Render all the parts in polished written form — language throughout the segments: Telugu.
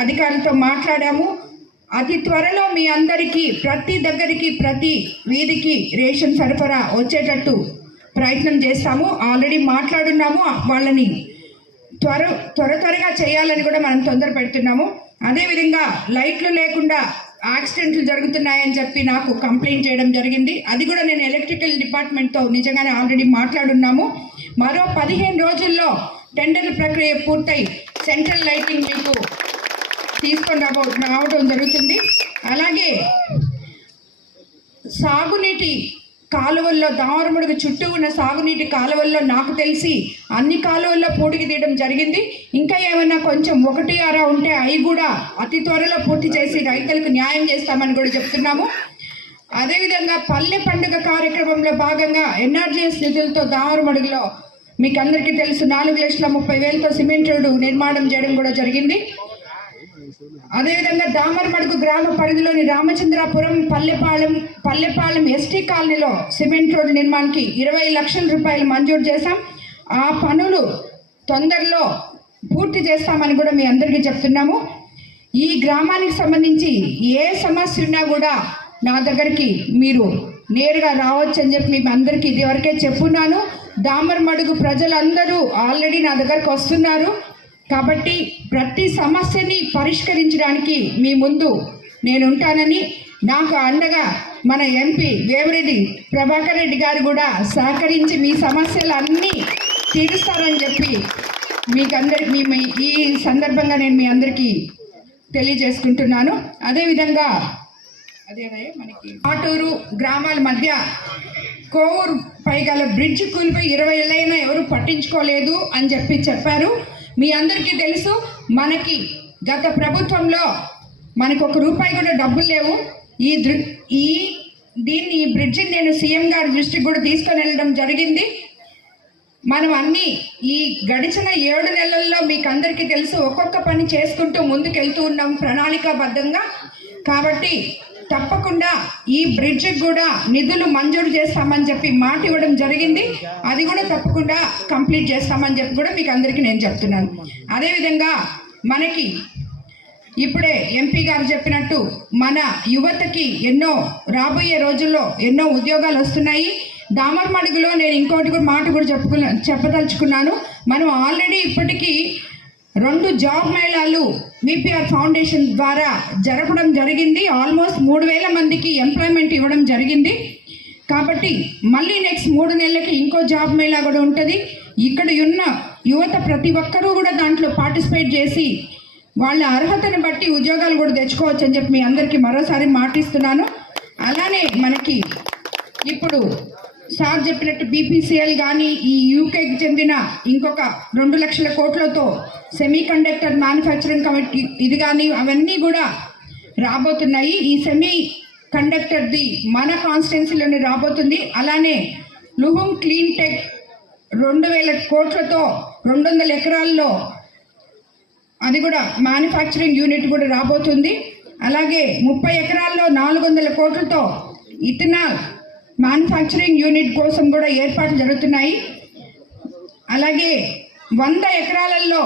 అధికారులతో మాట్లాడాము. అతి త్వరలో మీ అందరికీ ప్రతి దగ్గరికి ప్రతి వీధికి రేషన్ సరఫరా వచ్చేటట్టు ప్రయత్నం చేస్తాము. ఆల్రెడీ మాట్లాడున్నాము. వాళ్ళని త్వరగా చేయాలని కూడా మనం తొందర పెడుతున్నాము. అదేవిధంగా లైట్లు లేకుండా యాక్సిడెంట్లు జరుగుతున్నాయని చెప్పి నాకు కంప్లైంట్ చేయడం జరిగింది. అది కూడా నేను ఎలక్ట్రికల్ డిపార్ట్మెంట్తో నిజంగానే ఆల్రెడీ మాట్లాడున్నాము. మరో 15 రోజుల్లో టెండర్ల ప్రక్రియ పూర్తయి సెంట్రల్ లైటింగ్ మీకు తీసుకొని రావడం జరుగుతుంది. అలాగే సాగునీటి కాలువల్లో దామరముడుగు చుట్టూ ఉన్న సాగునీటి కాలువల్లో నాకు తెలిసి అన్ని కాలువల్లో పూడికి తీయడం జరిగింది. ఇంకా ఏమైనా కొంచెం 1-6 ఉంటే అవి కూడా అతి త్వరలో పూర్తి చేసి రైతులకు న్యాయం చేస్తామని కూడా చెప్తున్నాము. అదేవిధంగా పల్లె పండుగ కార్యక్రమంలో భాగంగా ఎన్ఆర్జీఎస్ నిధులతో దామరముడుగులో మీకు అందరికీ తెలుసు 4,30,000తో సిమెంట్ రోడ్డు నిర్మాణం చేయడం కూడా జరిగింది. అదేవిధంగా దామరమడుగు గ్రామ పరిధిలోని రామచంద్రాపురం పల్లెపాలెం ఎస్టీ కాలనీలో సిమెంట్ రోడ్డు నిర్మాణానికి 20 లక్షల రూపాయలు మంజూరు చేశాం. ఆ పనులు తొందరలో పూర్తి చేస్తామని కూడా మీ అందరికీ చెప్తున్నాము. ఈ గ్రామానికి సంబంధించి ఏ సమస్య ఉన్నా కూడా నా దగ్గరికి మీరు నేరుగా రావచ్చు అని చెప్పి మీ అందరికీ ఇదివరకే చెప్పున్నాను. దామరమడుగు ప్రజలందరూ ఆల్రెడీ నా దగ్గరకు వస్తున్నారు. కాబట్టి ప్రతి సమస్యని పరిష్కరించడానికి మీ ముందు నేను ఉంటానని, నాకు అండగా మన ఎంపీ వేమిరెడ్డి ప్రభాకర్ రెడ్డి గారు కూడా సహకరించి మీ సమస్యలు అన్నీ తీరుస్తారని చెప్పి ఈ సందర్భంగా నేను మీ అందరికీ తెలియజేసుకుంటున్నాను. అదేవిధంగా మనకి ఆటూరు గ్రామాల మధ్య కోవూరు పైగల బ్రిడ్జ్ కూలిపోయి 20 ఏళ్ళైనా ఎవరు పట్టించుకోలేదు అని చెప్పారు. మీ అందరికీ తెలుసు, మనకి గత ప్రభుత్వంలో మనకు 1 రూపాయి కూడా డబ్బులు లేవు. ఈ బ్రిడ్జిని నేను సీఎం గారి దృష్టికి కూడా తీసుకొని వెళ్ళడం జరిగింది. మనం అన్నీ ఈ గడిచిన 7 నెలల్లో మీకు అందరికీ తెలుసు ఒక్కొక్క పని చేసుకుంటూ ముందుకెళ్తూ ఉన్నాం ప్రణాళికాబద్ధంగా. కాబట్టి తప్పకుండా ఈ బ్రిడ్జికి కూడా నిధులు మంజూరు చేస్తామని చెప్పి మాట ఇవ్వడం జరిగింది. అది కూడా తప్పకుండా కంప్లీట్ చేస్తామని చెప్పి కూడా మీకు అందరికీ నేను చెప్తున్నాను. అదేవిధంగా మనకి ఇప్పుడే ఎంపీ గారు చెప్పినట్టు మన యువతకి రాబోయే రోజుల్లో ఎన్నో ఉద్యోగాలు వస్తున్నాయి. దామరమడుగులో నేను ఇంకోటి కూడా మాట కూడా చెప్పదలుచుకున్నాను. మనం ఆల్రెడీ ఇప్పటికీ 2 జాబ్ మేళాలు విపిఆర్ ఫౌండేషన్ ద్వారా జరపడం జరిగింది. ఆల్మోస్ట్ 3,000 మందికి ఎంప్లాయ్మెంట్ ఇవ్వడం జరిగింది. కాబట్టి మళ్ళీ నెక్స్ట్ 3 నెలలకి ఇంకో జాబ్ మేళా కూడా ఉంటుంది. ఇక్కడ ఉన్న యువత ప్రతి ఒక్కరూ కూడా దాంట్లో పార్టిసిపేట్ చేసి వాళ్ళ అర్హతను బట్టి ఉద్యోగాలు కూడా తెచ్చుకోవచ్చు అని చెప్పి మీ అందరికీ మరోసారి మాటిస్తున్నాను. అలానే మనకి ఇప్పుడు సార్ చెప్పినట్టు బీపీసీఎల్ కానీ ఈ యూకేకి చెందిన ఇంకొక 2 లక్షల కోట్లతో సెమీ కండక్టర్ మ్యానుఫ్యాక్చరింగ్ కమిటీ ఇది కానీ అవన్నీ కూడా రాబోతున్నాయి. ఈ సెమీ కండక్టర్ది మన కాన్స్టిట్యున్సీలోనే రాబోతుంది. అలానే లుహుమ్ క్లీన్ టెక్ 2,000 కోట్లతో 200 ఎకరాల్లో అది కూడా మ్యానుఫ్యాక్చరింగ్ యూనిట్ కూడా రాబోతుంది. అలాగే 30 ఎకరాల్లో 400 కోట్లతో ఇథనాల్ మ్యానుఫ్యాక్చరింగ్ యూనిట్ కోసం కూడా ఏర్పాట్లు జరుగుతున్నాయి. అలాగే 100 ఎకరాలలో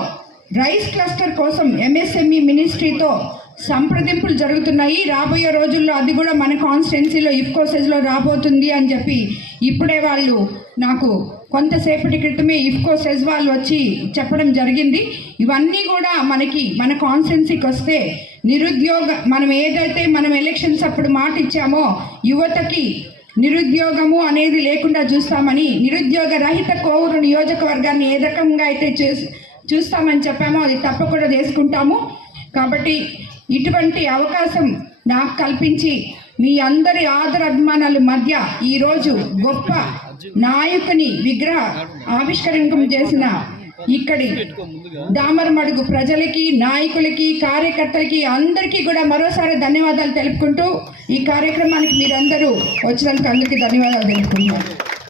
రైస్ క్లస్టర్ కోసం ఎంఎస్ఎంఈ మినిస్ట్రీతో సంప్రదింపులు జరుగుతున్నాయి. రాబోయే రోజుల్లో అది కూడా మన కాన్స్టిట్యున్సీలో ఇఫ్కో సెజ్లో రాబోతుంది అని చెప్పి ఇప్పుడే వాళ్ళు నాకు కొంతసేపటి క్రితమే ఇఫ్కో సెజ్ వాళ్ళు వచ్చి చెప్పడం జరిగింది. ఇవన్నీ కూడా మన కాన్స్టిట్యున్సీకి వస్తే మనం ఎలక్షన్స్ అప్పుడు మాట ఇచ్చామో యువతకి నిరుద్యోగము అనేది లేకుండా చూస్తామని, నిరుద్యోగ రహిత కోవూరు నియోజకవర్గాన్ని ఏ రకంగా అయితే చూస్తామని చెప్పామో అది తప్పకుండా చేసుకుంటాము. కాబట్టి ఇటువంటి అవకాశం నాకు కల్పించి మీ అందరి ఆదర అభిమానాల మధ్య ఈరోజు గొప్ప నాయకుని విగ్రహ ఆవిష్కరణ చేసిన ఇక్కడి దామరమడుగు ప్రజలకి, నాయకులకి, కార్యకర్తలకి అందరికీ కూడా మరోసారి ధన్యవాదాలు తెలుపుకుంటూ ఈ కార్యక్రమానికి మీరందరూ వచ్చినందుకు అందరికీ ధన్యవాదాలు తెలుపుకుంటున్నాను.